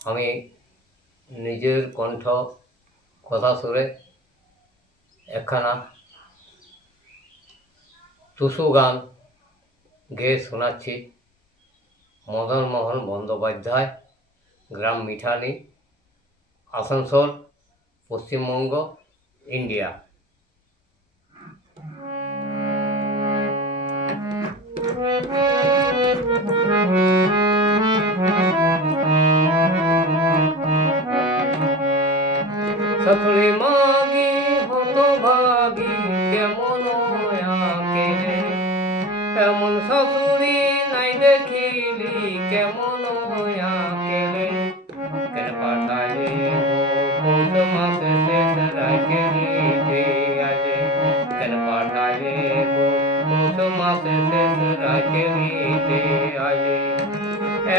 আমি নিজের কণ্ঠ কথা সুরে একখানা টুসু গান গেয়ে শোনাচ্ছি। মদনমোহন বন্দ্যোপাধ্যায়, গ্রাম মিঠানি, আসানসোল, পশ্চিমবঙ্গ, ইন্ডিয়া। শাশুড়ি মাগি হতভাগী কেমন আকেলে, এমন শাশুড়ি নাই দেখিলি কেমন আকেলে। কেন পাঠালে পৌষ মাসে শেষ রাইতে নিতে আলে, কেন পাঠালে পৌষ মাসে শেষ রাইতে নিতে আলে।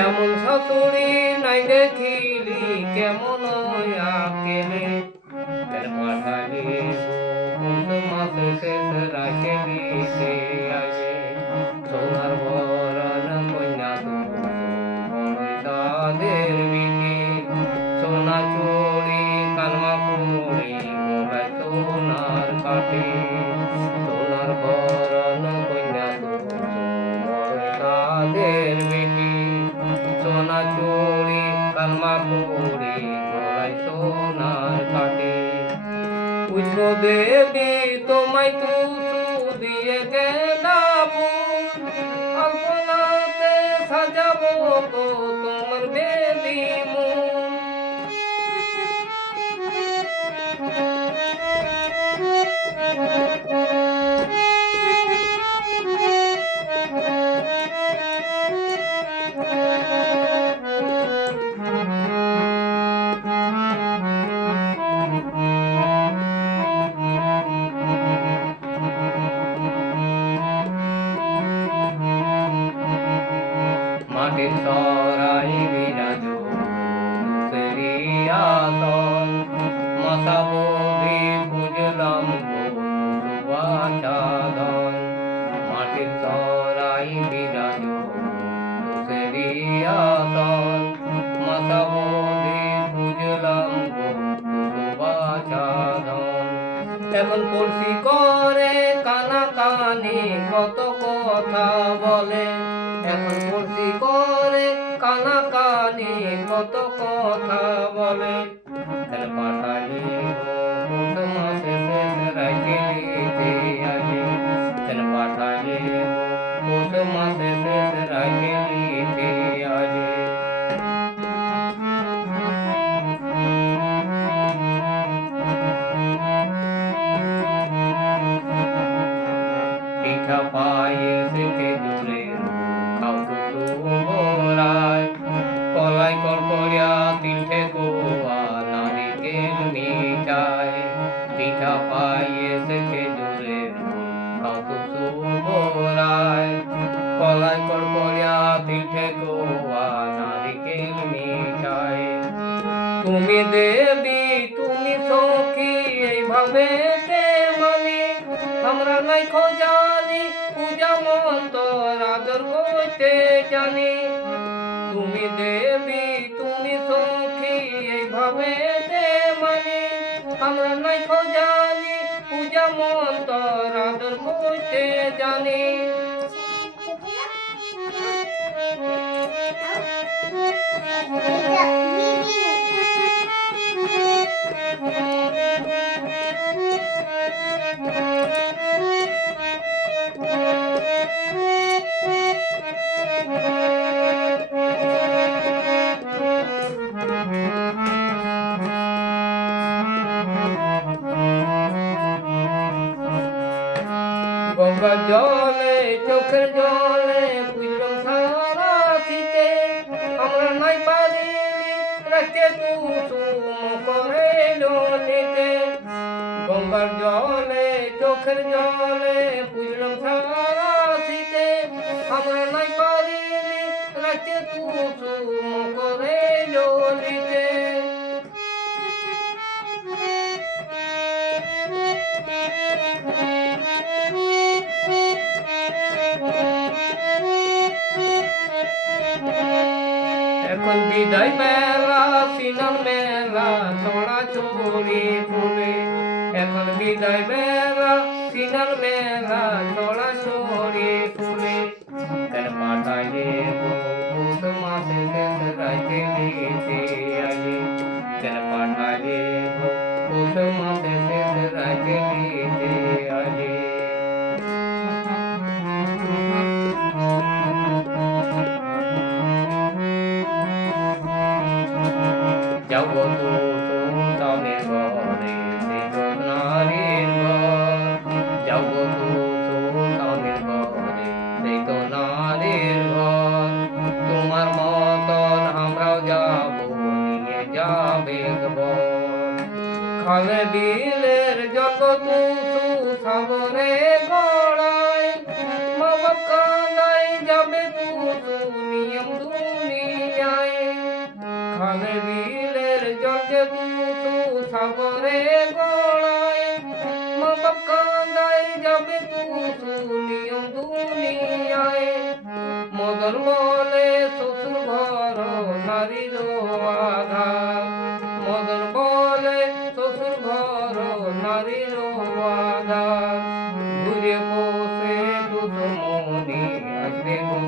এমন শাশুড়ি নাই দেখিলি কেমন আকেলে, কেন পাঠালে পৌষ মাসে শেষ রাইতে নিতে আলে। সোনার বরণ কন্যা বড়ই তাদের বিটি, সোনা চুড়ি কানমা পুড়ি গলায় সোনার কাঠি। সোনার বরণ কন্যা বড়ই তাদের বিটি, সোনা চুড়ি কানমা পুড়ি গলায় সোনার কাঠি। পুষ্প দেবী তোমায় টুসু দিয়ে গেলা ফুল, আলপনাতে সাজাবো গো তোমার বেলি মূল। মাটির সরাই বিরাজ দুসেরি আসন, মশা বধি পুজলাম চাঁদন। মাটির সরাই বিরাজ দুসেরি আসন, মশা বধি পুজলাম চাঁদন। এখন পড়শি করে কানাকানি কত কথা বলে, এখন পড়শি করে কানাকানি কত কথা বলে। কেন পাঠালে পৌষ মাসে শেষ রাইতে নিতে আলে, কেন পাঠালে পৌষ মাসে শেষ রাইতে নিতে আলে। পিঠা পায়েস খেজুরে খাও টুসু ভোরায়, কলাই কড়কড়িয়া তিল ঠেকুয়া নারিকেল মিঠাই। পিঠা পায়েস খেজুরে খাও টুসু ভোরায়, কলাই কড়কড়িয়া তিল ঠেকুয়া নারিকেল মিঠাই। তুমি দেবী তুমি সখী এইভাবে মানি, আমরা নাই খোঁজানি পূজা মন্তর আদর করতে জানি। তুমি দেবী তুমি সখী এইভাবে মানি, আমরা নাই খোঁজানি পূজা মন্তর আদর করতে জানি। গঙ্গার জলে চোখের জলে পুজলাম সারা শীতে, আমরা নাই পারিনি রাখতে টুসু করে নিতে। গঙ্গার জলে চোখের জলে পুজলাম সারা শীতে, আমরা নাই পারিনি রাখতে টুসু করে নিতে। এখন বিদায় মেলা সিনার মেলা ছড়া ছড়ি ফুলে এখন বিদায় মেলা সিনার মেলা ছড়া ছড়ি ফুলে কেন পাঠাইলে পৌষ মাসে শেষ রাইতে দিতে আগে কেন পাঠাইলে পৌষ মাসে শেষ রাইতে দিতে আগে যাও গো সুলতানের ঘরে দেখো নারীর ঘর যাও গো সুলতানের ঘরে দেখো নারীর ঘর তোমার মতন আমরাও যাব নিয়ে যাবে খালে বিলের যত তুসু সাগরে গড়ায় মা বাপ কাঁদায় যাবে তুসু নিয়ম দুনিয়ায় খালে বিলের জলকে তুসু সাগরে গড়ায় মা বাপ কাঁদায় যাবে তুসু নিয়ম দুনিয়ায় মদন বলে শ্বশুর ঘর নারীর আধার মদন বলে শ্বশুর ঘর নারীর আধার ঘুরে বসে দুধমনি আসবে গো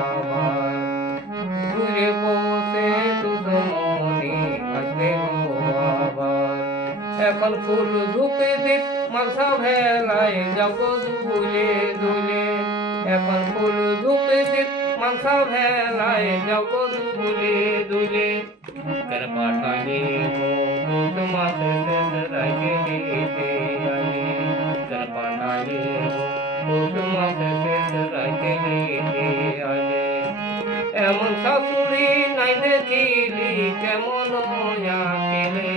আবার ঘুরে বসে দুধমনি আসবে গো আবার এখন ফুল ধুপে দীপ মালসা ভেলায় যাব দুলে দুলে এখন ফুল ধুপে দীপ মালসা ভেলায় যাব দুলে দুলে কেন পাঠাইলে পৌষ মাসে শেষ রাইতে দিতে আগে কেন পাঠাইলে পৌষ মাসে শেষ রাইতে দিতে আগে এমন শাশুড়ি নাই দেখিলি কেমন কেলে